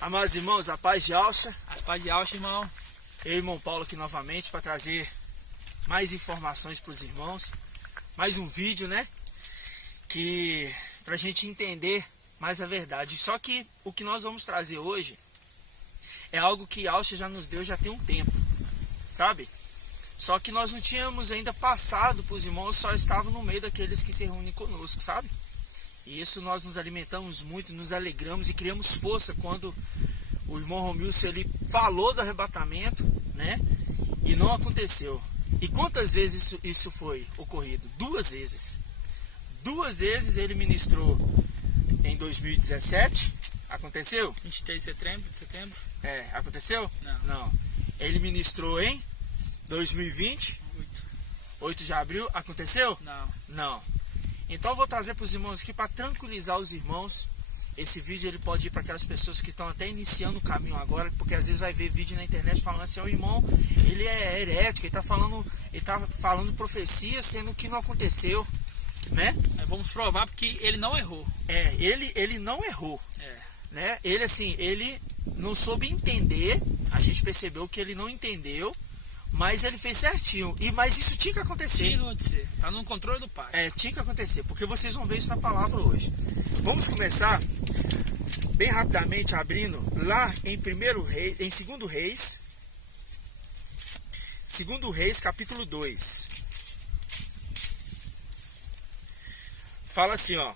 Amados irmãos, a paz de Alça. A paz de Alça, irmão. Eu e o irmão Paulo aqui novamente para trazer mais informações para os irmãos. Mais um vídeo, né? Que para a gente entender mais a verdade. Só que o que nós vamos trazer hoje é algo que Alça já nos deu já tem um tempo, sabe? Só que nós não tínhamos ainda passado para os irmãos, só estavam no meio daqueles que se reúnem conosco, sabe? E isso nós nos alimentamos muito, nos alegramos e criamos força quando o irmão Romilson ele falou do arrebatamento, né? E não aconteceu. E quantas vezes isso foi ocorrido? Duas vezes. Duas vezes ele ministrou em 2017. Aconteceu? 23 de setembro. Aconteceu? Não. Ele ministrou em 2020. 8 de abril. Aconteceu? Não. Então eu vou trazer para os irmãos aqui para tranquilizar os irmãos. Esse vídeo ele pode ir para aquelas pessoas que estão até iniciando o caminho agora, porque às vezes vai ver vídeo na internet falando assim: o irmão, ele é herético, ele tá falando profecia, sendo que não aconteceu, né? Vamos provar porque ele não errou. Ele não errou, né? Ele não soube entender. A gente percebeu que ele não entendeu, mas ele fez certinho. Mas isso tinha que acontecer. Tinha que acontecer. Tá no controle do Pai. Tinha que acontecer, porque vocês vão ver isso na palavra hoje. Vamos começar bem rapidamente abrindo lá em 2 Reis, capítulo 2. Fala assim, ó: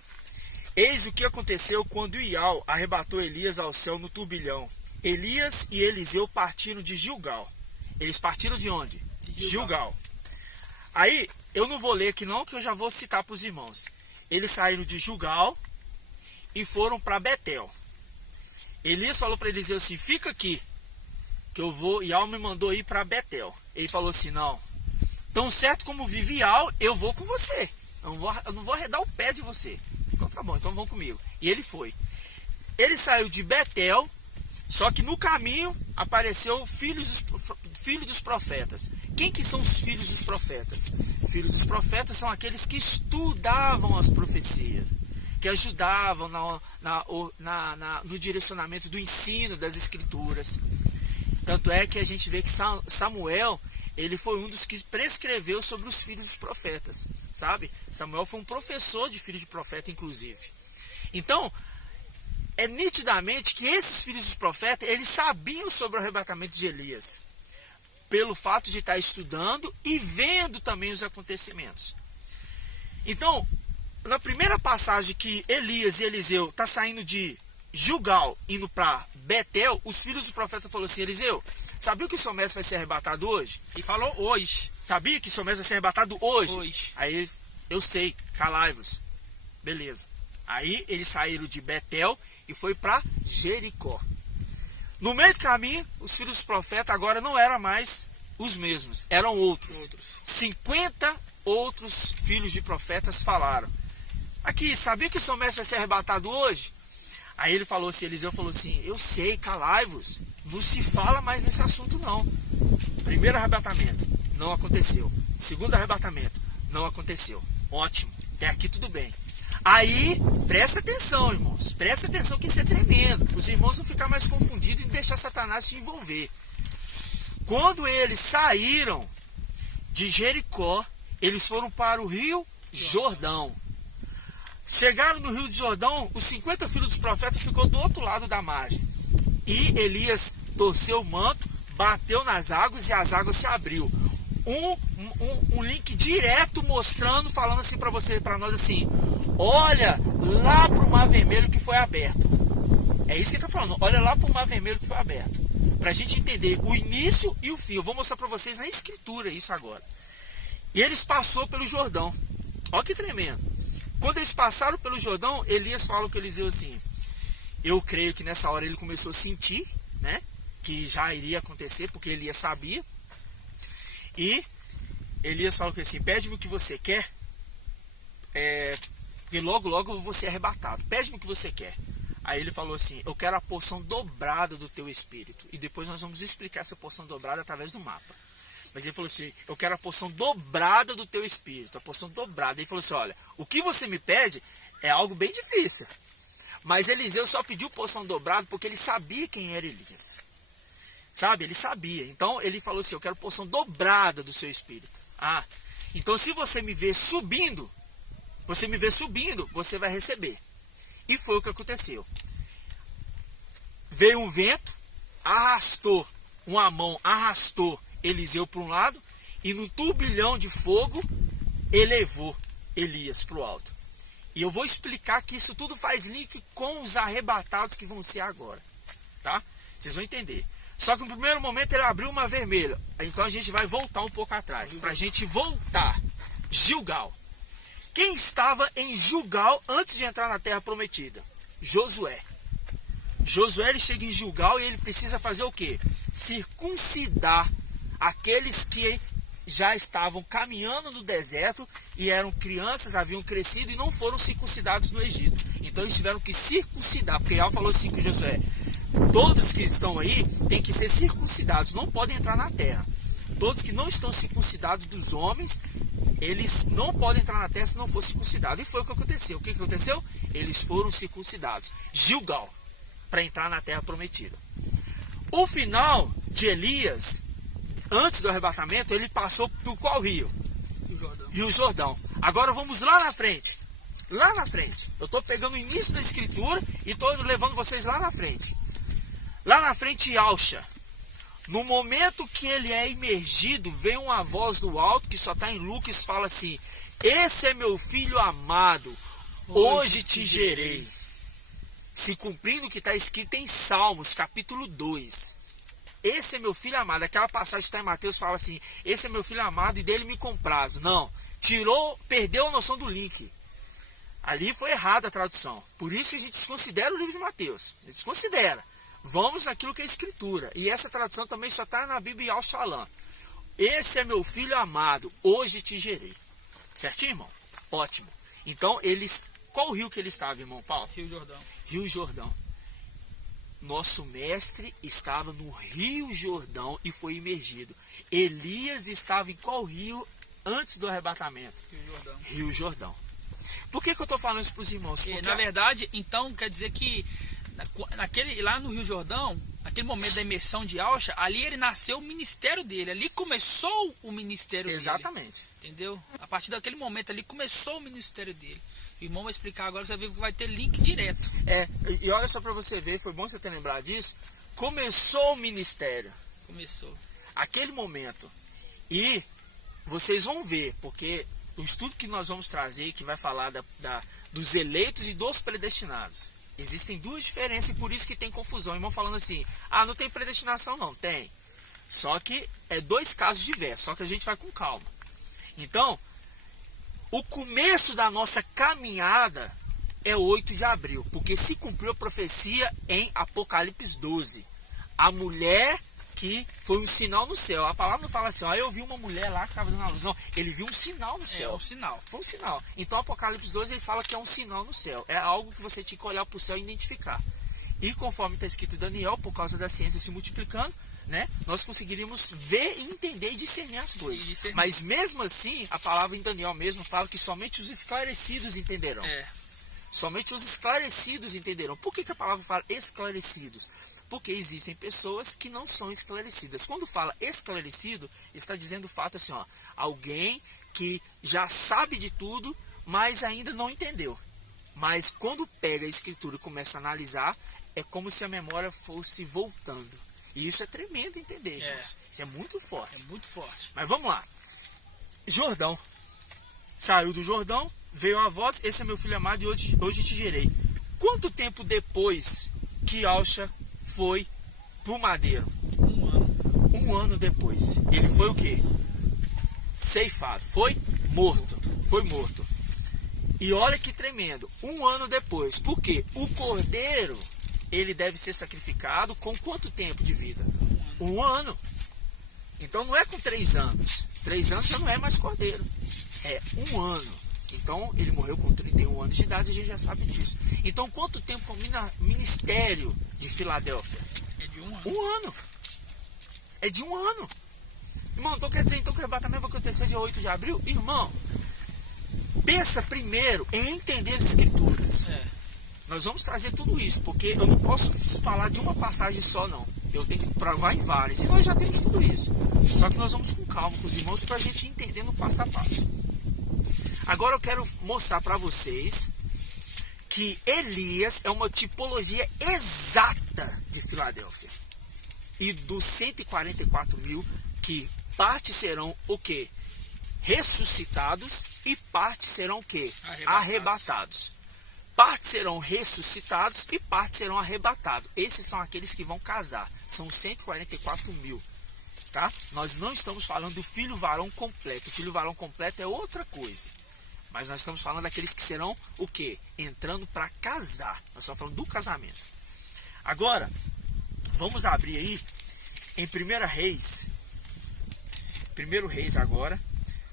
eis o que aconteceu quando Ial arrebatou Elias ao céu no turbilhão. Elias e Eliseu partiram de Gilgal. Eles partiram de onde? Gilgal. Aí, eu não vou ler aqui não, que eu já vou citar para os irmãos. Eles saíram de Gilgal e foram para Betel. Elias falou para Eliseu assim: fica aqui, que eu vou. Ial me mandou ir para Betel. Ele falou assim: não, tão certo como vive Ial, eu vou com você. Eu não vou arredar o pé de você. Então tá bom, então vão comigo. E ele foi. Ele saiu de Betel. Só que no caminho apareceu o filho dos profetas. Quem que são os filhos dos profetas? Filhos dos profetas são aqueles que estudavam as profecias, que ajudavam no direcionamento do ensino das escrituras. Tanto é que a gente vê que Samuel, ele foi um dos que prescreveu sobre os filhos dos profetas, sabe? Samuel foi um professor de filhos de profeta, inclusive. Então, é nitidamente que esses filhos dos profetas, eles sabiam sobre o arrebatamento de Elias, pelo fato de estar estudando e vendo também os acontecimentos. Então, na primeira passagem que Elias e Eliseu estão saindo de Gilgal, indo para Betel, os filhos dos profetas falaram assim: Eliseu, sabia que o seu mestre vai ser arrebatado hoje? E falou hoje. Sabia que o seu mestre vai ser arrebatado hoje? Hoje. Aí, eu sei, calai-vos. Beleza. Aí eles saíram de Betel e foi para Jericó. No meio do caminho, os filhos dos profetas agora não eram mais os mesmos, eram outros. 50 outros filhos de profetas falaram: aqui, sabia que o seu mestre vai ser arrebatado hoje? Aí ele falou assim, Eliseu falou assim: eu sei, calai-vos, não se fala mais nesse assunto não. Primeiro arrebatamento, não aconteceu. Segundo arrebatamento, não aconteceu. Ótimo, até aqui tudo bem. Aí, presta atenção, irmãos. Presta atenção que isso é tremendo. Os irmãos não ficar mais confundidos e deixar Satanás se envolver. Quando eles saíram de Jericó, eles foram para o rio Jordão. Chegaram no rio Jordão, os 50 filhos dos profetas ficou do outro lado da margem. E Elias torceu o manto, bateu nas águas e as águas se abriu. Um link direto mostrando, falando assim para nós assim: olha lá para o Mar Vermelho que foi aberto. É isso que ele está falando, olha lá para o Mar Vermelho que foi aberto. Para a gente entender o início e o fim. Eu vou mostrar para vocês na escritura isso agora. E eles passaram pelo Jordão. Olha que tremendo. Quando eles passaram pelo Jordão, Elias falou com Eliseu assim: eu creio que nessa hora ele começou a sentir, né, que já iria acontecer, porque Elias sabia. E Elias falou assim: pede-me o que você quer, porque logo eu vou ser arrebatado. Pede-me o que você quer. Aí ele falou assim: eu quero a porção dobrada do teu espírito. E depois nós vamos explicar essa porção dobrada através do mapa. Mas ele falou assim: eu quero a porção dobrada do teu espírito. A porção dobrada. Ele falou assim: olha, o que você me pede é algo bem difícil. Mas Eliseu só pediu porção dobrada porque ele sabia quem era Elias. Sabe? Ele sabia. Então ele falou assim, eu quero porção dobrada do seu espírito. Ah, então se você me ver subindo, você vai receber. E foi o que aconteceu. Veio um vento, arrastou, uma mão arrastou Eliseu para um lado, e no turbilhão de fogo, elevou Elias para o alto. E eu vou explicar que isso tudo faz link com os arrebatados que vão ser agora. Tá? Vocês vão entender. Só que no primeiro momento ele abriu uma vermelha. Então a gente vai voltar um pouco atrás. Para a gente voltar. Gilgal. Quem estava em Gilgal antes de entrar na terra prometida? Josué. Josué ele chega em Gilgal e ele precisa fazer o quê? Circuncidar aqueles que já estavam caminhando no deserto e eram crianças, haviam crescido e não foram circuncidados no Egito. Então eles tiveram que circuncidar, porque Yahvé falou assim com Josué: todos que estão aí têm que ser circuncidados, não podem entrar na terra. Todos que não estão circuncidados dos homens, eles não podem entrar na terra se não for circuncidado. E foi o que aconteceu. O que aconteceu? Eles foram circuncidados. Gilgal, para entrar na terra prometida. O final de Elias, antes do arrebatamento, ele passou por qual rio? Rio Jordão. Agora vamos lá na frente. Lá na frente. Eu estou pegando o início da escritura e estou levando vocês lá na frente. Lá na frente, Alcha. No momento que ele é imergido, vem uma voz do alto, que só está em Lucas, fala assim: esse é meu filho amado, hoje te gerei. Se cumprindo o que está escrito em Salmos, capítulo 2. Esse é meu filho amado. Aquela passagem que está em Mateus fala assim: esse é meu filho amado e dele me comprazo. Não, perdeu a noção do link. Ali foi errada a tradução. Por isso que a gente desconsidera o livro de Mateus. A gente desconsidera. Vamos naquilo que é escritura. E essa tradução também só está na Bíblia Al-Shalom. Esse é meu filho amado, hoje te gerei. Certinho, irmão? Ótimo. Então, qual rio que ele estava, irmão Paulo? Rio Jordão. Rio Jordão. Nosso mestre estava no Rio Jordão e foi imergido. Elias estava em qual rio antes do arrebatamento? Rio Jordão. Rio Jordão. Por que eu estou falando isso para os irmãos? Porque, na verdade, então, quer dizer que lá no Rio Jordão, naquele momento da imersão de Alcha, ali ele nasceu o ministério dele. Ali começou o ministério dele. Exatamente. Entendeu? A partir daquele momento ali começou o ministério dele. O irmão vai explicar agora, você vê que vai ter link direto. E olha só para você ver, foi bom você ter lembrado disso. Começou o ministério. Começou. Aquele momento. E vocês vão ver, porque o estudo que nós vamos trazer, que vai falar dos eleitos e dos predestinados. Existem duas diferenças e por isso que tem confusão. O irmão falando assim: ah, não tem predestinação não. Tem. Só que é dois casos diversos, só que a gente vai com calma. Então, o começo da nossa caminhada é 8 de abril, porque se cumpriu a profecia em Apocalipse 12. A mulher que foi um sinal no céu. A palavra não fala assim: ó, eu vi uma mulher lá que estava dando a luz. Não, ele viu um sinal no céu. É um sinal. Foi um sinal. Então Apocalipse 12 ele fala que é um sinal no céu. É algo que você tinha que olhar para o céu e identificar. E conforme está escrito em Daniel, por causa da ciência se multiplicando, né, nós conseguiríamos ver e entender e discernir as coisas. Mas mesmo assim, a palavra em Daniel mesmo fala que somente os esclarecidos entenderão. Somente os esclarecidos entenderão. Por que a palavra fala esclarecidos? Porque existem pessoas que não são esclarecidas. Quando fala esclarecido, está dizendo o fato assim, ó, alguém que já sabe de tudo, mas ainda não entendeu. Mas quando pega a escritura e começa a analisar, é como se a memória fosse voltando. E isso é tremendo entender. Isso é muito forte. É muito forte. Mas vamos lá. Jordão. Saiu do Jordão, veio a voz: esse é meu filho amado e hoje te gerei. Quanto tempo depois que Alcha foi pro madeiro? 1 ano. 1 ano depois. Ele foi o quê? Ceifado. Foi morto. Foi morto. E olha que tremendo. 1 ano depois. Por quê? O cordeiro, ele deve ser sacrificado com quanto tempo de vida? 1 ano. Então não é com 3 anos. 3 anos já não é mais cordeiro. É 1 ano. Então ele morreu com 31 anos de idade, a gente já sabe disso. Então quanto tempo com o ministério de Filadélfia? É de 1 ano. 1 ano. É de 1 ano. Irmão, então quer dizer então que o arrebatamento vai acontecer dia 8 de abril? Irmão, pensa primeiro em entender as escrituras. nós vamos trazer tudo isso, porque eu não posso falar de uma passagem só, não. Eu tenho que provar em várias, e nós já temos tudo isso. Só que nós vamos com calma com os irmãos para a gente entender no passo a passo. Agora eu quero mostrar para vocês que Elias é uma tipologia exata de Filadélfia. E dos 144 mil, que parte serão o quê? Ressuscitados, e parte serão o quê? Arrebatados. Parte serão ressuscitados e parte serão arrebatados. Esses são aqueles que vão casar. São 144 mil. Tá? Nós não estamos falando do filho varão completo. O filho varão completo é outra coisa. Mas nós estamos falando daqueles que serão o quê? Entrando para casar. Nós estamos falando do casamento. Agora, vamos abrir aí em 1 Reis. 1 Reis agora,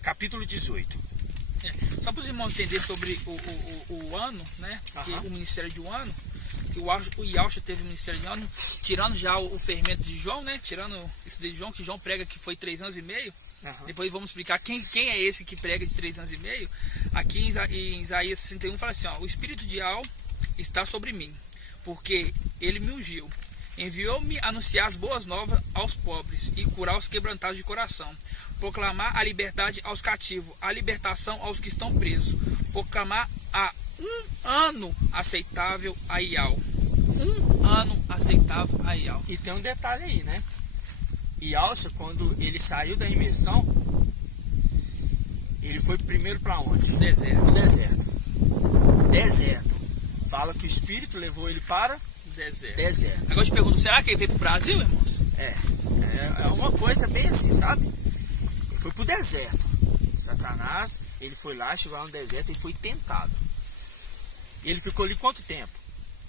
capítulo 18. Só para os irmãos entenderem sobre o ano, né? Que o ministério de um ano, que o Yahshua teve o ministério de um ano, tirando já o fermento de João, né? Tirando isso de João, que João prega que foi 3 anos e meio. Depois vamos explicar quem é esse que prega de 3 anos e meio. Aqui em Isaías 61 fala assim, ó, o Espírito de Yahweh está sobre mim, porque ele me ungiu. Enviou-me anunciar as boas novas aos pobres e curar os quebrantados de coração. Proclamar a liberdade aos cativos, a libertação aos que estão presos. Proclamar a um ano aceitável a Yahweh. Um ano aceitável a Yahweh. E tem um detalhe aí, né? Yahshua, quando ele saiu da imersão, ele foi primeiro para onde? Deserto. Deserto. Fala que o Espírito levou ele para deserto. Agora eu te pergunto, será que ele veio para o Brasil, irmãos? É uma coisa bem assim, sabe? Ele foi para o deserto. Satanás, ele foi lá, chegou lá no deserto e foi tentado. E ele ficou ali quanto tempo?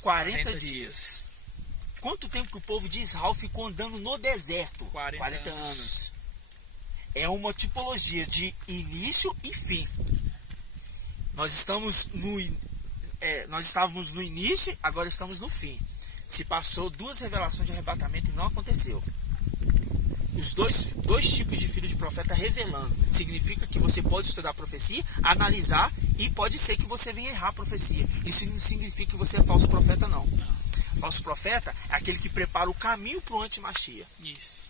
40 dias. Quanto tempo que o povo de Israel ficou andando no deserto? 40 anos. É uma tipologia de início e fim. Nós estávamos no início, agora estamos no fim. Se passou 2 revelações de arrebatamento e não aconteceu. Os dois tipos de filhos de profeta revelando. Significa que você pode estudar a profecia, analisar, e pode ser que você venha errar a profecia. Isso não significa que você é falso profeta, não. Falso profeta é aquele que prepara o caminho para o anti-Machia. Isso.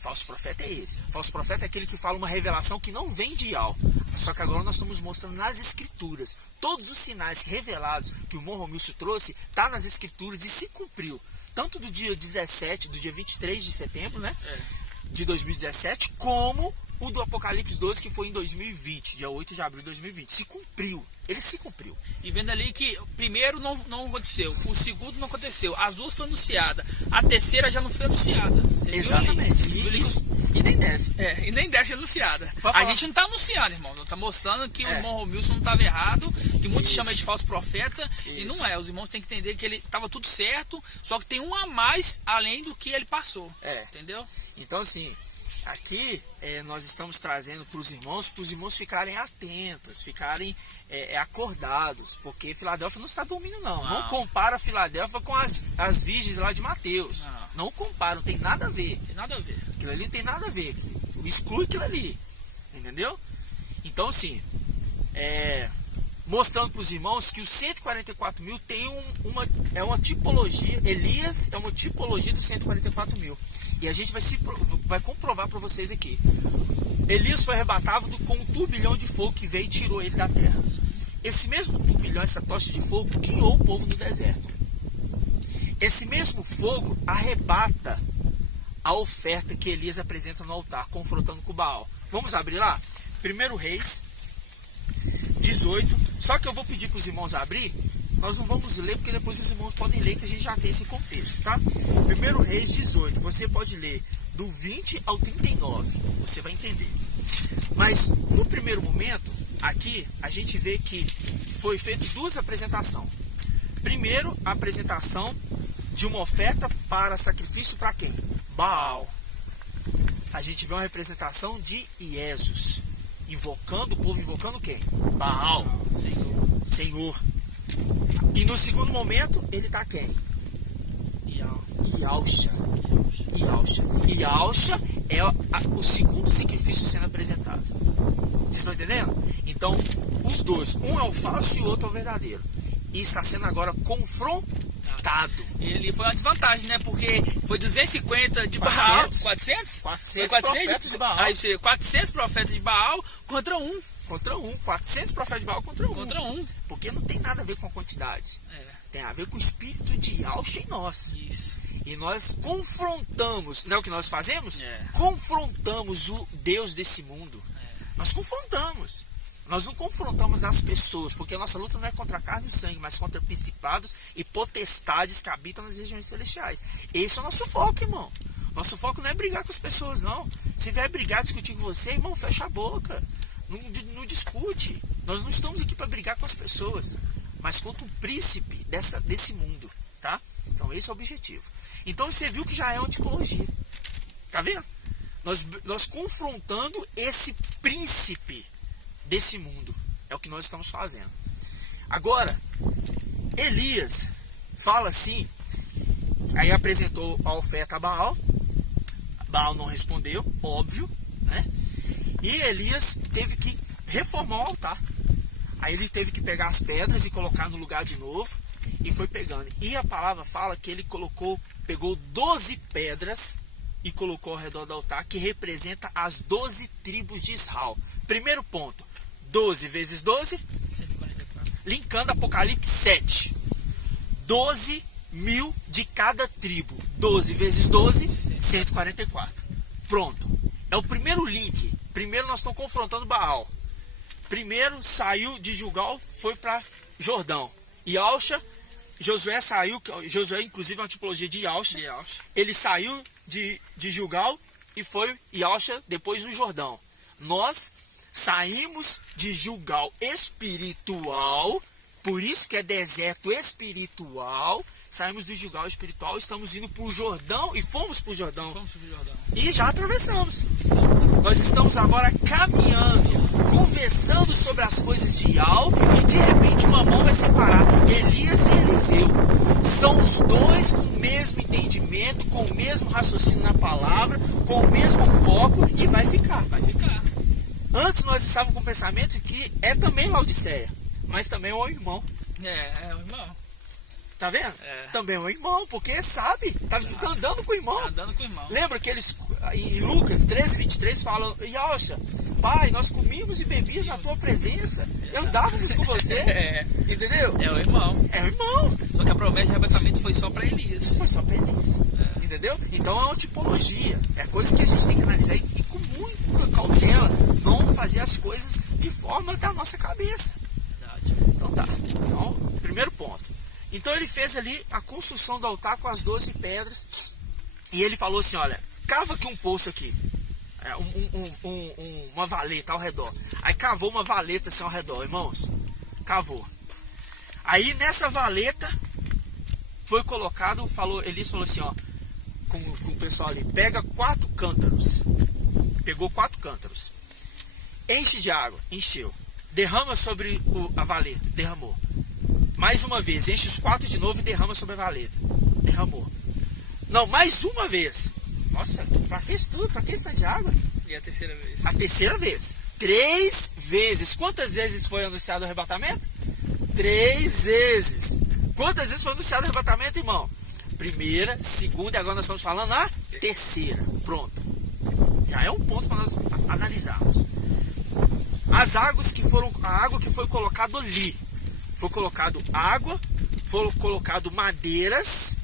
Falso profeta é esse. Falso profeta é aquele que fala uma revelação que não vem de Yahweh. Só que agora nós estamos mostrando nas escrituras. Todos os sinais revelados que o Morromilso trouxe, está nas escrituras e se cumpriu. Tanto do dia 17, do dia 23 de setembro, né? De 2017, como o do Apocalipse 12, que foi em 2020, dia 8 de abril de 2020. Se cumpriu. Ele se cumpriu. E vendo ali que o primeiro não aconteceu, o segundo não aconteceu, as 2 foram anunciadas, a terceira já não foi anunciada. Você exatamente. E nem deve. E nem deve ser anunciada. A gente não está anunciando, irmão. Está mostrando que o Morromilson não estava errado, que muitos chamam de falso profeta, e não é. Os irmãos têm que entender que ele estava tudo certo, só que tem um a mais além do que ele passou. Entendeu? Então, assim, aqui nós estamos trazendo para os irmãos ficarem atentos, ficarem acordados, porque Filadélfia não está dormindo, não. Não compara Filadélfia com as virgens lá de Mateus. Não compara, não tem nada a ver. Tem nada a ver. Aquilo ali não tem nada a ver. Exclui aquilo ali. Entendeu? Então, assim, mostrando para os irmãos que os 144 mil tem uma tipologia. Elias é uma tipologia dos 144 mil. E a gente vai comprovar para vocês aqui. Elias foi arrebatado com um turbilhão de fogo que veio e tirou ele da terra. Esse mesmo turbilhão, essa tocha de fogo, guiou o povo no deserto. Esse mesmo fogo arrebata a oferta que Elias apresenta no altar, confrontando com Baal. Vamos abrir lá? 1 Reis 18. Só que eu vou pedir para os irmãos abrir. Nós não vamos ler, porque depois os irmãos podem ler, que a gente já tem esse contexto, tá? 1 Reis 18. Você pode ler do 20 ao 39. Você vai entender. Mas, no primeiro momento, aqui, a gente vê que foi feito 2 apresentações. Primeiro, a apresentação de uma oferta para sacrifício para quem? Baal. A gente vê uma representação de Iesus. O povo invocando quem? Baal. Senhor. E no segundo momento, ele está quem? Yahshua. Yahshua é o segundo sacrifício sendo apresentado. Vocês estão entendendo? Então, os dois, um é o falso e o outro é o verdadeiro. e está sendo agora confrontado. Ele foi uma desvantagem, né? Porque foi 250 de Baal. 400? 400 profetas de Baal. Aí você 400 profetas de Baal contra um. Contra um. 400 profetas de Baal contra um. Contra um. Porque não tem nada a ver com a quantidade. É. Tem a ver com o espírito de Yahshua em nós. Isso. E nós confrontamos, não é o que nós fazemos? É. Confrontamos o Deus desse mundo. Nós confrontamos. Nós não confrontamos as pessoas, porque a nossa luta não é contra carne e sangue, mas contra principados e potestades que habitam nas regiões celestiais. Esse é o nosso foco, irmão. Nosso foco não é brigar com as pessoas, não. Se vier brigar, discutir com você, irmão, fecha a boca. Não discute. Nós não estamos aqui para brigar com as pessoas, mas contra o príncipe desse mundo, tá? Então esse é o objetivo. Então você viu que já é uma tipologia. Tá vendo? Nós confrontando esse príncipe desse mundo. É o que nós estamos fazendo. Agora, Elias fala assim, aí apresentou a oferta a Baal. Baal não respondeu, óbvio, né? E Elias teve que reformar o altar. Aí ele teve que pegar as pedras e colocar no lugar de novo. E foi pegando. E a palavra fala que ele pegou 12 pedras e colocou ao redor do altar, que representa as 12 tribos de Israel. Primeiro ponto, 12 vezes 12, 144. Linkando Apocalipse 7. 12 mil de cada tribo. 12 vezes 12, 144. Pronto. É o primeiro link. Primeiro nós estamos confrontando Baal. Primeiro saiu de Gilgal, foi para Jordão. Yahshua, Josué saiu, Josué inclusive é uma tipologia de Yahshua. Ele saiu de Gilgal e foi Yahshua depois no Jordão. Nós saímos de Gilgal espiritual, por isso que é deserto espiritual. Saímos do Gilgal espiritual, estamos indo para o Jordão e fomos para o Jordão. E já atravessamos. Nós estamos agora caminhando, conversando sobre as coisas de Yahweh, e de repente uma mão vai separar Elias e Eliseu. São os dois com o mesmo entendimento, com o mesmo raciocínio na palavra, com o mesmo foco, e vai ficar. Antes nós estávamos com o pensamento que é também Laodiceia, mas também é um irmão. É um irmão. Tá vendo? É. Também é um irmão, porque sabe, tá andando com o irmão. Tá andando com o irmão. Lembra que eles, em Lucas 13:23, falam: Yahshua, Pai, nós comíamos e bebíamos na tua presença, andávamos com você. Entendeu? É o irmão. É o irmão. Só que a promessa de arrebatamento foi só para Elias. Foi só para Elias. Entendeu? Então é uma tipologia. É coisa que a gente tem que analisar e com muita cautela, não fazer as coisas de forma da nossa cabeça. Verdade. Então tá. Então, primeiro ponto. Então ele fez ali a construção do altar com as 12 pedras. E ele falou assim: olha, cava aqui um poço aqui. Uma valeta ao redor. Aí cavou uma valeta assim ao redor, irmãos. Cavou. Aí nessa valeta foi colocado, Elias falou assim, ó, com o pessoal ali: pega 4 cântaros. Pegou 4 cântaros. Enche de água, encheu. Derrama sobre a valeta, derramou. Mais uma vez, enche os 4 de novo e derrama sobre a valeta. Derramou. Não, mais uma vez. Nossa, pra que isso tudo? Pra que esse tanto de água? E a terceira vez? A terceira vez. 3 vezes. Quantas vezes foi anunciado o arrebatamento? 3 vezes. Quantas vezes foi anunciado o arrebatamento, irmão? Primeira, segunda e agora nós estamos falando a terceira. Pronto. Já é um ponto para nós analisarmos. As águas a água que foi colocada ali. Foi colocado água, foram colocado madeiras,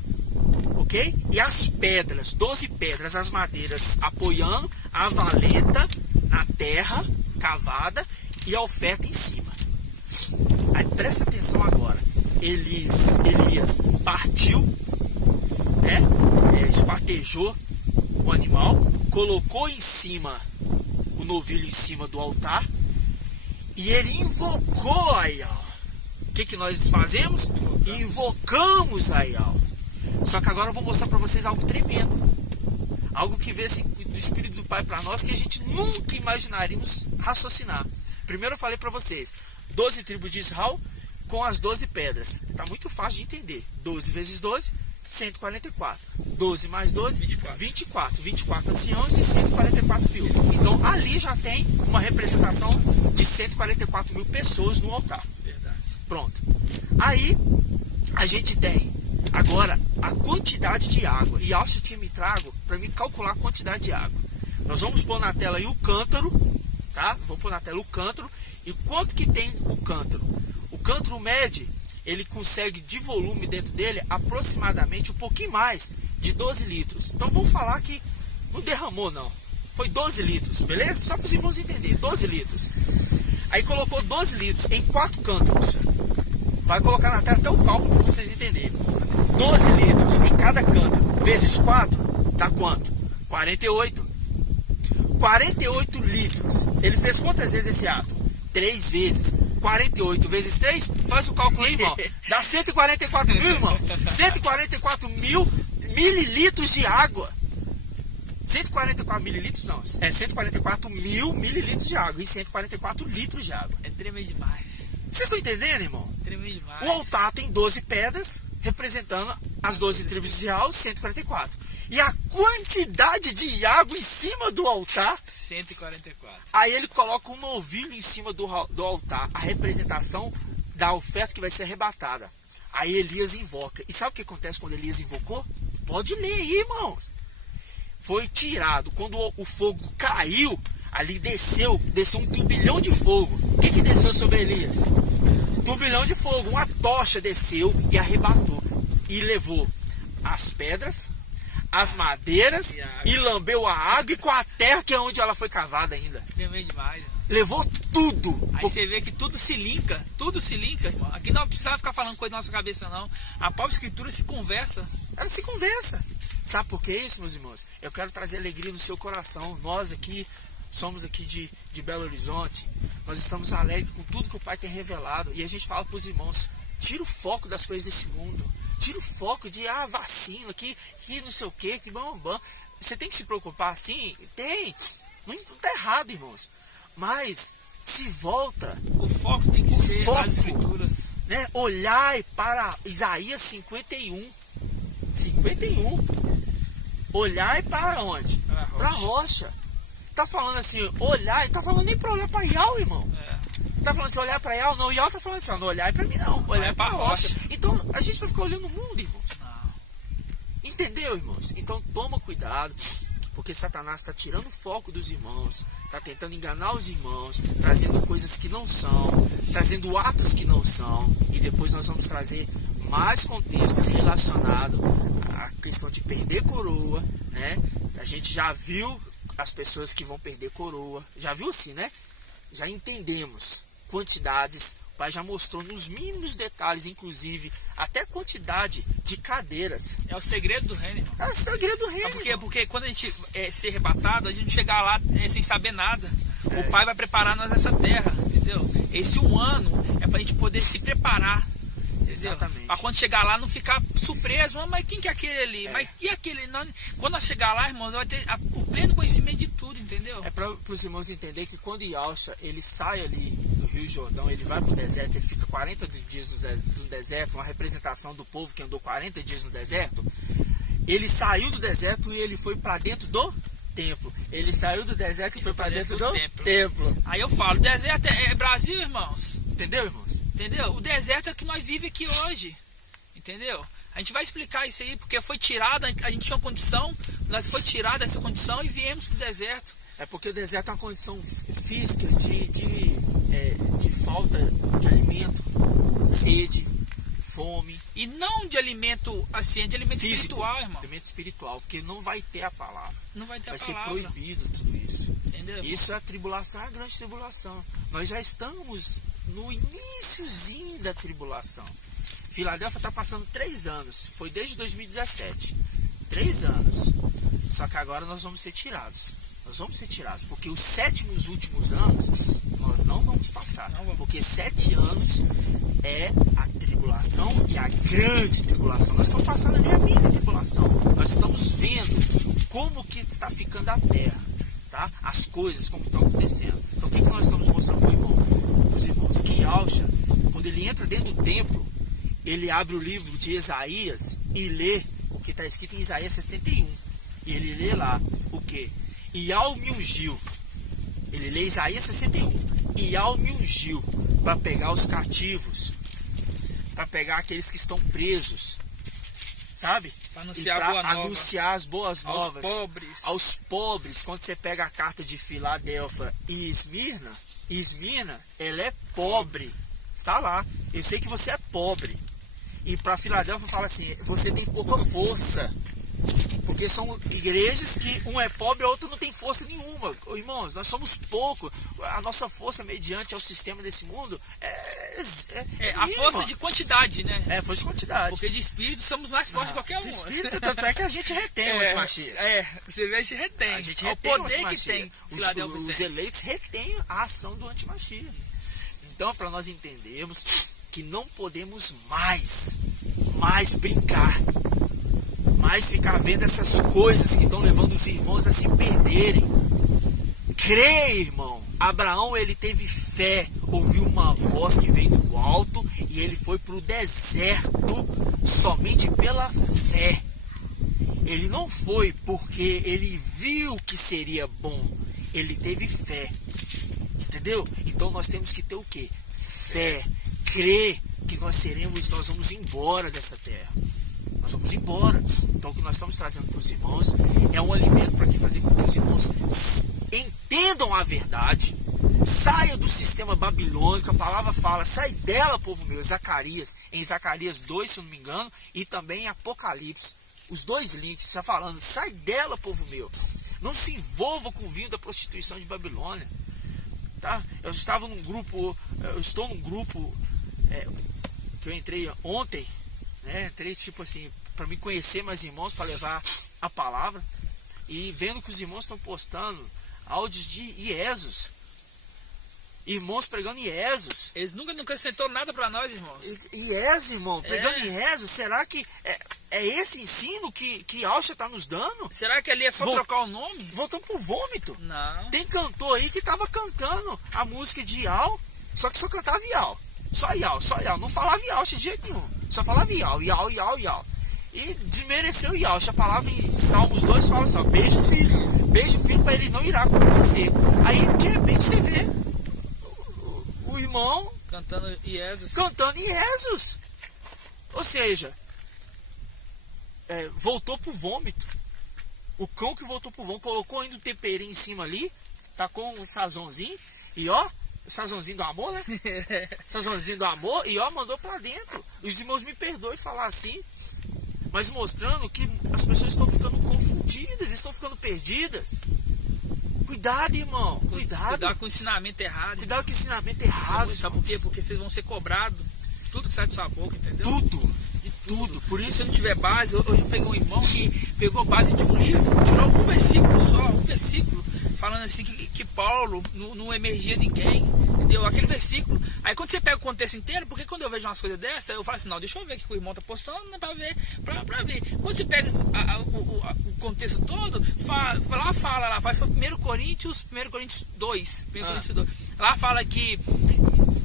ok? E as pedras, 12 pedras, as madeiras apoiando a valeta na terra cavada e a oferta em cima. Aí presta atenção agora. Elias partiu, né? Esquartejou o animal, colocou em cima o novilho em cima do altar e ele invocou a Yahweh. O que nós fazemos? Invocamos a Yahweh. Só que agora eu vou mostrar para vocês algo tremendo. Algo que veio assim, do Espírito do Pai para nós, que a gente nunca imaginaríamos raciocinar. Primeiro eu falei para vocês, 12 tribos de Israel com as 12 pedras. Está muito fácil de entender. 12 vezes 12, 144. 12 mais 12, 24. 24 anciãos e 144 mil. Então ali já tem uma representação de 144 mil pessoas no altar. Pronto. Aí a gente tem agora a quantidade de água. E Alcha tinha me trago para me calcular a quantidade de água. Nós vamos pôr na tela aí o cântaro, tá? Vamos pôr na tela o cântaro. E quanto que tem o cântaro? O cântaro mede, ele consegue de volume dentro dele aproximadamente um pouquinho mais de 12 litros. Então vamos falar que não derramou não. Foi 12 litros, beleza? Só para os irmãos entenderem, 12 litros. Aí colocou 12 litros em 4 cântaros. Vai colocar na tela até o cálculo para vocês entenderem. 12 litros em cada cântaro, vezes 4, dá quanto? 48. 48 litros. Ele fez quantas vezes esse ato? 3 vezes. 48 vezes 3, faz o cálculo aí, irmão. Dá 144 mil, irmão. 144 mil mililitros de água. 144 mililitros não, é 144 mil mililitros de água e 144 litros de água. É tremendo demais. Vocês estão entendendo, irmão? Tremendo demais. O altar tem 12 pedras, representando as 12 tribos de Israel, 144. E a quantidade de água em cima do altar, 144. Aí ele coloca um novilho em cima do altar, a representação da oferta que vai ser arrebatada. Aí Elias invoca. E sabe o que acontece quando Elias invocou? Pode ler aí, irmãos. Foi tirado, quando o fogo caiu, ali desceu um turbilhão de fogo. O que desceu sobre Elias? Um turbilhão de fogo, uma tocha desceu e arrebatou. E levou as pedras, as madeiras, e lambeu a água e com a terra, que é onde ela foi cavada ainda. Tremendo demais. Levou tudo. Aí você vê que tudo se linka, irmão. Aqui não precisa ficar falando coisa na nossa cabeça, não. A própria escritura se conversa. Ela se conversa. Sabe por que isso, meus irmãos? Eu quero trazer alegria no seu coração. Nós aqui, somos aqui de Belo Horizonte. Nós estamos alegres com tudo que o Pai tem revelado. E a gente fala para os irmãos, tira o foco das coisas desse mundo. Tira o foco de, vacina, que não sei o que, que bam. Você tem que se preocupar assim? Tem. Não está errado, irmãos. Mas se volta. O foco tem que ser as escrituras. Né? Olhai para Isaías 51. Olhai para onde? Para a rocha. Tá falando assim, olhar, tá falando nem para olhar para Iau, irmão. Tá falando assim, olhar para Iau, não. Iau tá falando assim, não olhar para mim não, olhar para a rocha. Então a gente vai ficar olhando o mundo, irmãos. Não. Entendeu, irmãos? Então toma cuidado, porque Satanás está tirando o foco dos irmãos, está tentando enganar os irmãos, trazendo coisas que não são, trazendo atos que não são, e depois nós vamos trazer mais contextos relacionados à questão de perder coroa, né? A gente já viu as pessoas que vão perder coroa, já viu assim, né? Já entendemos quantidades, o Pai já mostrou nos mínimos detalhes, inclusive até quantidade de cadeiras. É o segredo do reino, irmão. É o segredo do reino. Porque quando a gente ser arrebatado, a gente não chegar lá sem saber nada. O Pai vai preparar nós nessa terra, entendeu? Esse 1 ano é para a gente poder se preparar. Exatamente. Para quando chegar lá não ficar surpreso, mas quem que é aquele ali? Mas e aquele? Não, quando nós chegar lá, irmãos, vai ter o pleno conhecimento de tudo, entendeu? É para os irmãos entenderem que quando Yalcha, ele sai ali do Rio Jordão, ele vai para o deserto, ele fica 40 dias no deserto, uma representação do povo que andou 40 dias no deserto. Ele saiu do deserto e ele foi para dentro do templo. Ele saiu do deserto e foi para dentro do templo. Aí eu falo, deserto é Brasil, irmãos. Entendeu, irmãos? Entendeu? O deserto é o que nós vivemos aqui hoje. Entendeu? A gente vai explicar isso aí, porque foi tirado, a gente tinha uma condição, nós foi tirado essa condição e viemos para o deserto. É porque o deserto é uma condição física de falta de alimento, sede, fome. E não de alimento assim, de alimento físico, espiritual, irmão. Alimento espiritual, porque não vai ter a palavra. Não vai ter vai a palavra. Vai ser proibido tudo isso. Entendeu? Isso é a tribulação, é a grande tribulação. Nós já estamos no iniciozinho da tribulação. Filadélfia está passando 3 anos. Foi desde 2017. 3 anos. Só que agora nós vamos ser tirados. Nós vamos ser tirados. Porque os 7 últimos anos nós não vamos passar. Porque 7 anos é a tribulação e a grande tribulação. Nós estamos passando ali a mini tribulação. Nós estamos vendo como que está ficando a terra. Tá? As coisas como estão acontecendo. Então o que nós estamos mostrando para os irmãos? Que Yalcha, quando ele entra dentro do templo, ele abre o livro de Isaías e lê o que está escrito em Isaías 61. E ele lê lá o que? Iau me ungiu. Ele lê Isaías 61. Iau me ungiu para pegar os cativos para pegar aqueles que estão presos, sabe? Para anunciar, e para anunciar as boas novas aos pobres. Quando você pega a carta de Filadélfia e Esmirna, ela é pobre, tá lá. Eu sei que você é pobre. E para Filadélfia fala assim: você tem pouca força. Porque são igrejas que um é pobre e a outra não tem força nenhuma. Irmãos, nós somos poucos. A nossa força mediante ao sistema desse mundo a força de quantidade, né? É, força de quantidade. Porque de espírito somos mais fortes que qualquer um. De espírito, tanto é que a gente retém o antimachia. Você vê, a gente retém. A gente retém o poder que tem. Os eleitos retêm a ação do antimachia. Então, para nós entendermos que não podemos mais brincar, mais ficar vendo essas coisas que estão levando os irmãos a se perderem. Crê, irmão. Abraão, ele teve fé, ouviu uma voz que veio do alto e ele foi para o deserto somente pela fé. Ele não foi porque ele viu que seria bom, ele teve fé. Entendeu? Então nós temos que ter o quê? Fé. Crer que nós vamos embora dessa terra. Nós vamos embora. Então o que nós estamos trazendo para os irmãos é um alimento para fazer com que os irmãos entendam a verdade, saiam do sistema babilônico. A palavra fala: sai dela, povo meu. Em Zacarias 2, se eu não me engano, e também em Apocalipse. Os dois links está falando: sai dela, povo meu. Não se envolva com o vinho da prostituição de Babilônia. Tá? Eu estou num grupo que eu entrei ontem, né? Entrei tipo assim, para me conhecer mais irmãos, para levar a palavra, e vendo que os irmãos estão postando áudios de Iesus, irmãos pregando Iesus. Eles nunca acrescentou nada para nós, irmãos. Iesus, irmão, pregando Iesus. Será que é esse ensino que Alcha está nos dando? Será que ali é só trocar o nome? Voltando pro vômito. Não. Tem cantor aí que estava cantando a música de Ial, só que só cantava Ial. Só Ial. Não falava Yalcha de jeito nenhum. Só falava Ial. E desmereceu Yalcha. A palavra em Salmos 2 fala só: beijo filho para ele não irá contra você. Aí de repente você vê o irmão cantando Iesus. Ou seja, voltou pro vômito. O cão que voltou pro vômito, colocou ainda o temperinho em cima ali, tacou um sazonzinho e ó, sazonzinho do amor, né? Sazonzinho do amor, e ó, mandou pra dentro. Os irmãos me perdoem falar assim, mas mostrando que as pessoas estão ficando confundidas, estão ficando perdidas. Cuidado, irmão. Cuidado com o ensinamento errado. Cuidado com o ensinamento errado. Sabe por quê? Porque vocês vão ser cobrados. Tudo que sai de sua boca, entendeu? Tudo. Por isso, se não tiver base, hoje eu peguei um irmão que pegou base de um livro, tirou um versículo, falando assim que Paulo não emergia ninguém, entendeu? Aquele versículo. Aí quando você pega o contexto inteiro, porque quando eu vejo umas coisas dessas, eu falo assim: não, deixa eu ver o que o irmão tá postando, né, pra ver. Quando você pega o contexto todo, faz 1 Coríntios 2. Lá fala que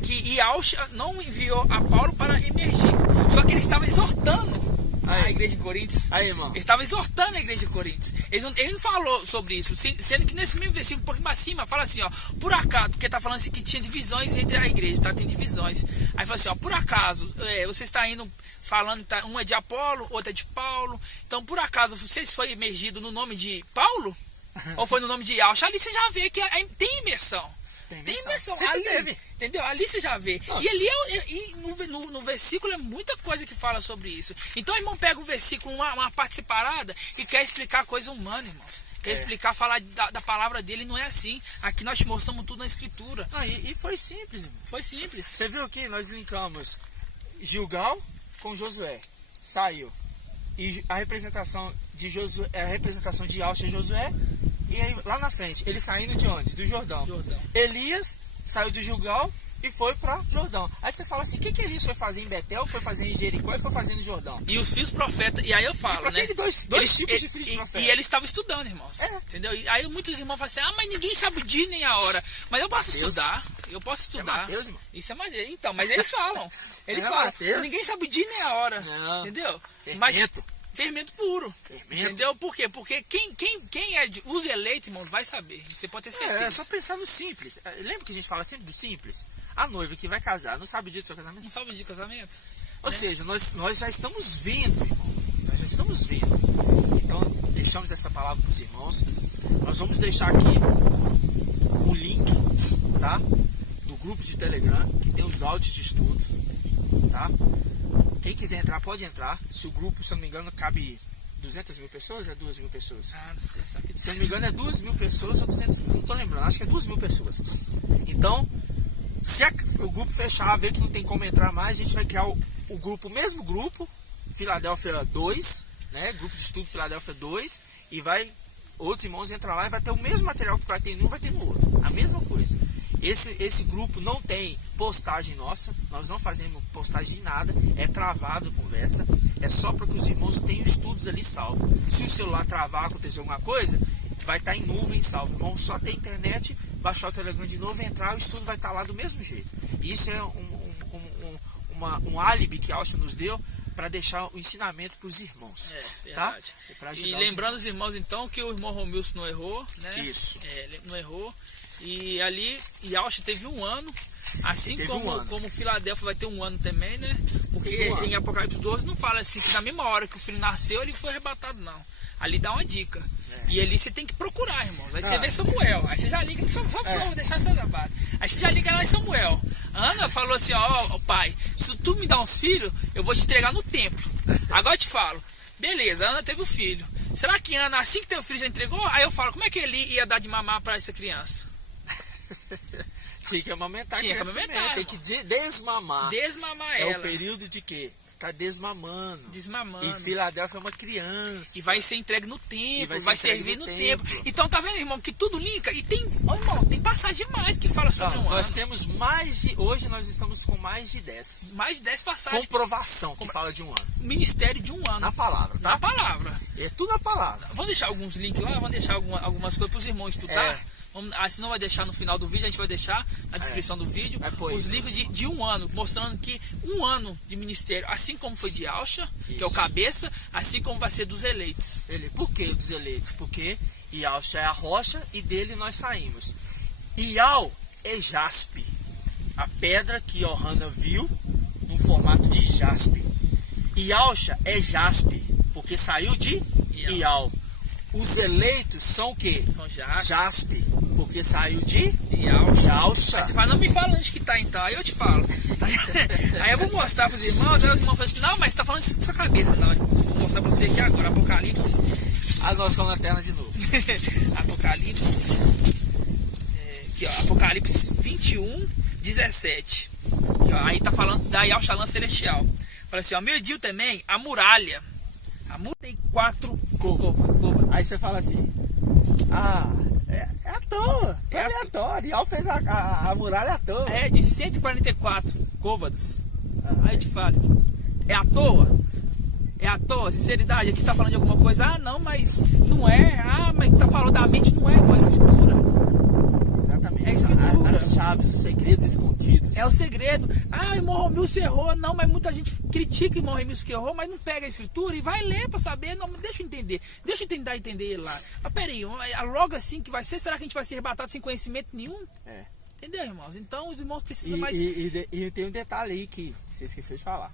Yalcha não enviou a Paulo para emergir, só que ele estava exortando a igreja de Coríntios. Aí, irmão. Ele estava exortando a igreja de Coríntios. Ele não falou sobre isso, sendo que nesse mesmo versículo, um pouquinho mais acima, fala assim, ó: por acaso, porque tá falando assim que tinha divisões entre a igreja, tá? Tem divisões. Aí fala assim, ó: por acaso, você está indo falando, um é de Apolo, outro é de Paulo. Então, por acaso, vocês foi emergido no nome de Paulo? Ou foi no nome de Yalcha? Ali você já vê que tem imersão. Tem imersão. Ali, entendeu? Ali você já vê. Nossa. E ali no versículo é muita coisa que fala sobre isso. Então o irmão pega o versículo, uma parte separada, e quer explicar coisa humana, irmãos. Quer explicar, falar da palavra dele. Não é assim. Aqui nós te mostramos tudo na escritura. E foi simples, irmão. Foi simples. Você viu que nós linkamos Gilgal com Josué. Saiu. E a representação de Josué, a representação de Yalcha e Josué. E aí, lá na frente, ele saindo de onde? Do Jordão. Elias saiu do Gilgal e foi para Jordão. Aí você fala assim: o que Elias foi fazer em Betel, foi fazer em Jericó e foi fazer no Jordão? E os filhos profetas, e aí eu falo, né? Dois tipos de filhos de profeta. E ele estava estudando, irmãos. Entendeu? E aí muitos irmãos falam assim: mas ninguém sabe o dia nem a hora. Mas eu posso estudar. Isso é Mateus, irmão. Isso é Mateus. Então, mas eles falam. Ninguém sabe o dia nem a hora. Não. Entendeu? Fermento puro. Entendeu? Por quê? Porque quem os eleitos, irmão, vai saber. Você pode ter certeza. É só pensar no simples. Lembra que a gente fala sempre do simples? A noiva que vai casar não sabe o dia do seu casamento? Não sabe o dia do casamento? Ou seja, nós já estamos vendo, irmão. Nós já estamos vendo. Então, deixamos essa palavra para os irmãos. Nós vamos deixar aqui o link, tá? Do grupo de Telegram, que tem os áudios de estudo, tá? Quem quiser entrar, pode entrar. Se o grupo, se eu não me engano, cabe 200 mil pessoas, é 2 mil pessoas? Ah, não sei. Se eu não me engano, é 2 mil pessoas ou 200 mil, não tô lembrando, acho que é 2 mil pessoas. Então, se o grupo fechar, ver que não tem como entrar mais, a gente vai criar o grupo, o mesmo grupo, Filadélfia 2, né? Grupo de estudo Filadélfia 2, e vai, outros irmãos entrar lá e vai ter o mesmo material que vai ter em um, vai ter no outro. A mesma coisa. Esse grupo não tem postagem nossa, nós não fazemos postagem de nada, é travado a conversa, é só para que os irmãos tenham estudos ali salvos. Se o celular travar, acontecer alguma coisa, vai estar em nuvem salvo. O irmão só tem internet, baixar o Telegram de novo, entrar, o estudo vai estar lá do mesmo jeito. E isso é um álibi que a Alcha nos deu para deixar o ensinamento para os irmãos. Tá? E lembrando os irmãos então que o irmão Romilson não errou, né? Isso. Ele não errou. E ali, e Alcha teve um ano, assim como Filadélfia vai ter um ano também, né? Porque em Apocalipse 12 não fala assim que na mesma hora que o filho nasceu ele foi arrebatado, não. Ali dá uma dica. E ali você tem que procurar, irmãos. Aí você vê Samuel. Aí você já liga, só vou deixar essa da base. Aí você já liga lá em Samuel. Ana falou assim, ó, pai, se tu me dá um filho, eu vou te entregar no templo. Agora eu te falo, beleza, Ana teve o filho. Será que Ana, assim que teve o filho, já entregou? Aí eu falo, como é que ele ia dar de mamar para essa criança? Tinha que amamentar. Tinha que amamentar, tem que desmamar. Desmamar ela. É o período de quê? Tá desmamando. Desmamando. E Filadélfia é uma criança. E vai ser entregue no templo, vai servir no templo. Então tá vendo, irmão, que tudo linka. E tem, irmão, tem passagem demais que fala sobre um ano. Nós temos hoje nós estamos com mais de 10. Mais de 10 passagens. Comprovação que fala de um ano. Ministério de um ano. Na palavra, tá? Na palavra. É tudo na palavra. Vamos deixar alguns links lá, vamos deixar algumas coisas para os irmãos estudar. Se não vai deixar no final do vídeo, a gente vai deixar na descrição do vídeo os livros de um ano, mostrando que um ano de ministério, assim como foi de Alcha, que é o cabeça, assim como vai ser dos eleitos. Por que dos eleitos? Porque Alcha é a rocha e dele nós saímos. Ial é jaspe, a pedra que Johanna viu no formato de jaspe. Alcha é jaspe, porque saiu de Ial. Os eleitos são o quê? São jaspe, porque saiu de Alcha. Aí você fala, não me fala onde que tá então, aí eu te falo. Aí eu vou mostrar para os irmãos, aí os irmãos falam assim, não, mas você tá falando isso da sua cabeça. Não, vou mostrar para você aqui agora, Apocalipse. Nós vamos na tela de novo. Apocalipse. Aqui, ó, Apocalipse 21, 17. Aqui, ó, aí tá falando da Alchalã celestial. Fala assim, ó, mediu também a muralha. A muralha tem 4 côvados. Aí você fala assim, é à toa, é aleatório. Ial fez a muralha à toa. É de 144 côvados. Aí te fala, é à toa? É à toa, sinceridade, aqui tá falando de alguma coisa, não, mas não é, mas tá falando da mente, não é, mas é escritura. Exatamente. É escritura. As chaves, os segredos escondidos. É o segredo. O irmão Romilson errou, não, mas muita gente critica o irmão Romilson que errou, mas não pega a escritura e vai ler pra saber, não, deixa eu entender, entender ele lá. Mas peraí, logo assim que vai ser, será que a gente vai ser arrebatado sem conhecimento nenhum? Entendeu, irmãos? Então os irmãos precisam mais... E tem um detalhe aí que você esqueceu de falar.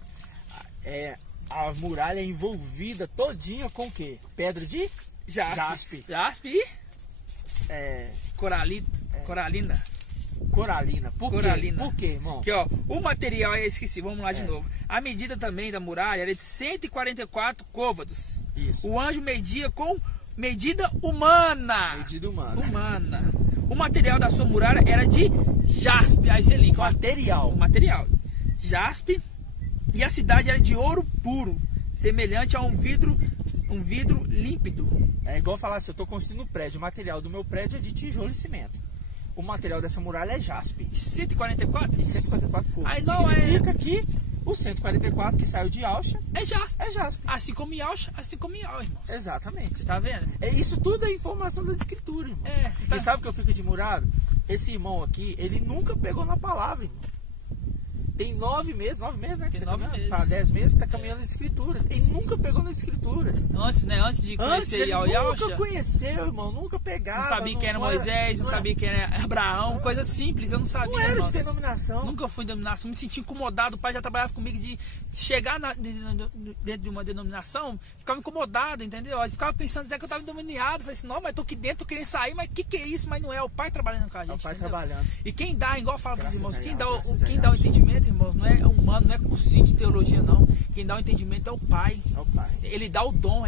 A muralha é envolvida todinha com o quê? Pedra de jaspe. Jaspe e coralina. Coralina. Coralina. Por quê, irmão? Aqui, ó, o material, eu esqueci, vamos lá de novo. A medida também da muralha era de 144 côvados. Isso. O anjo media com medida humana. Medida humana. O material da sua muralha era de jaspe. Aí você linka. O material. Jaspe. E a cidade era de ouro puro, semelhante a um vidro límpido. É igual falar assim, eu estou construindo um prédio, o material do meu prédio é de tijolo e cimento. O material dessa muralha é jaspe. 144? E 144 côvados. Aí não significa que o 144 que saiu de Alcha é jaspe. Assim como Alcha, assim como Ial, irmão. Exatamente. Tá vendo? Isso tudo é informação das escrituras, irmão. E sabe o que eu fico admirado? Esse irmão aqui, ele nunca pegou na palavra, irmão. tem 9 meses, né? Que Tem você 9 caminhando? meses. Tá, 10 meses, tá caminhando nas escrituras. Ele nunca pegou nas escrituras. Antes, né? Antes de Antes conhecer ele Yausha, nunca conheceu, irmão. Nunca pegava. não sabia quem era Moisés, não sabia quem era Abraão, coisa simples, eu não sabia. Não era irmãos. de denominação. Nunca fui em denominação, me senti incomodado. O pai já trabalhava comigo de chegar dentro de uma denominação, ficava incomodado, entendeu? Eu ficava pensando que eu estava endemoniado. Falei assim, não, mas tô aqui dentro, tô querendo sair, mas que é isso? Mas não é o pai trabalhando com a gente. É o pai entendeu? trabalhando. E quem dá, igual eu falo para os Graças irmãos, a quem Deus, dá o entendimento, irmãos, não é humano, não é cursinho de teologia, não. Quem dá o entendimento é o pai. É o pai. Ele dá o dom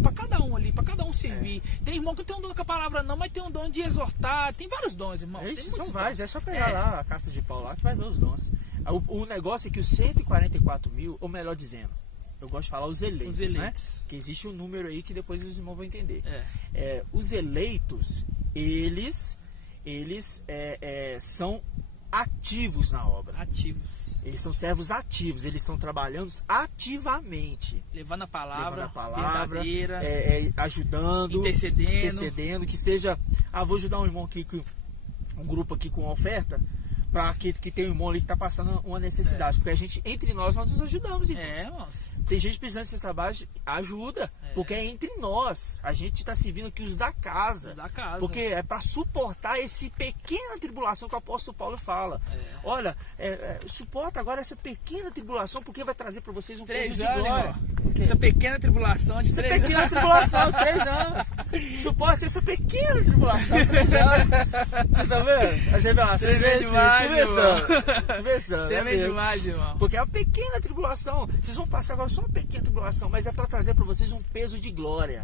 para cada um ali, para cada um servir. Tem irmão que tem um dom com a palavra não, mas tem um dom de exortar, tem vários dons, irmão. Tem Esses muitos são vários, dons. é só pegar lá a carta de Paulo lá que vai ver os dons. O negócio é que os 144 mil, ou melhor dizendo, eu gosto de falar os eleitos, né? Que existe um número aí que depois os irmãos vão entender. Os eleitos, eles são ativos na obra. Ativos. Eles são servos ativos, eles estão trabalhando ativamente. Levando a palavra, verdadeira, verdadeira, ajudando, intercedendo, que seja, vou ajudar um irmão aqui, um grupo aqui com oferta, para que tem um irmão ali que está passando uma necessidade, porque a gente, entre nós nos ajudamos, irmãos. Irmãos. Tem gente precisando desses trabalhos, ajuda, porque é entre nós. A gente está servindo aqui os da casa. Porque é para suportar essa pequena tribulação que o apóstolo Paulo fala. Olha, suporta agora essa pequena tribulação, porque vai trazer para vocês um peso de glória. Essa pequena tribulação de 3 anos. Essa pequena tribulação de 3 anos. Suporte essa pequena tribulação de 3 anos. Vocês estão vendo? As revelações começando. Tremendo demais, irmão. Porque é uma pequena tribulação. Vocês vão passar agora só uma pequena tribulação, mas é para trazer para vocês um peso de glória.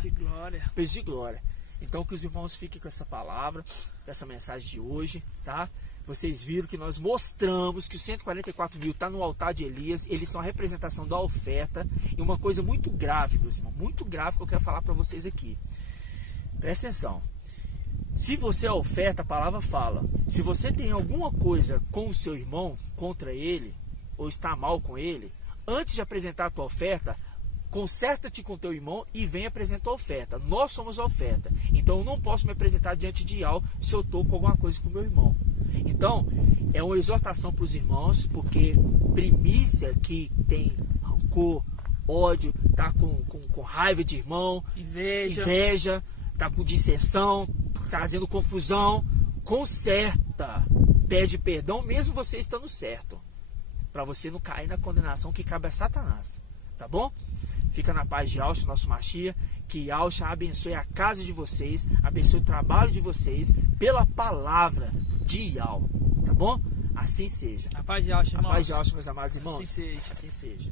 Peso de glória. Então que os irmãos fiquem com essa palavra, com essa mensagem de hoje, tá? Vocês viram que nós mostramos que os 144 mil está no altar de Elias, eles são a representação da oferta. E uma coisa muito grave, meus irmãos, muito grave que eu quero falar para vocês aqui. Presta atenção. Se você é oferta, a palavra fala. Se você tem alguma coisa com o seu irmão, contra ele, ou está mal com ele, antes de apresentar a tua oferta, conserta-te com teu irmão e vem apresentar a oferta. Nós somos a oferta. Então eu não posso me apresentar diante de Al se eu estou com alguma coisa com o meu irmão. Então, é uma exortação para os irmãos, porque primícia que tem rancor, ódio, tá com raiva de irmão, inveja, tá com dissensão, trazendo confusão, conserta, pede perdão, mesmo você estando certo, para você não cair na condenação que cabe a Satanás, tá bom? Fica na paz de Yausha, nosso Machia, que Yausha abençoe a casa de vocês, abençoe o trabalho de vocês, pela palavra de Yau, tá bom? Assim seja. A paz de Yausha, irmãos. A paz de Yausha, meus amados irmãos. Assim seja. Assim seja.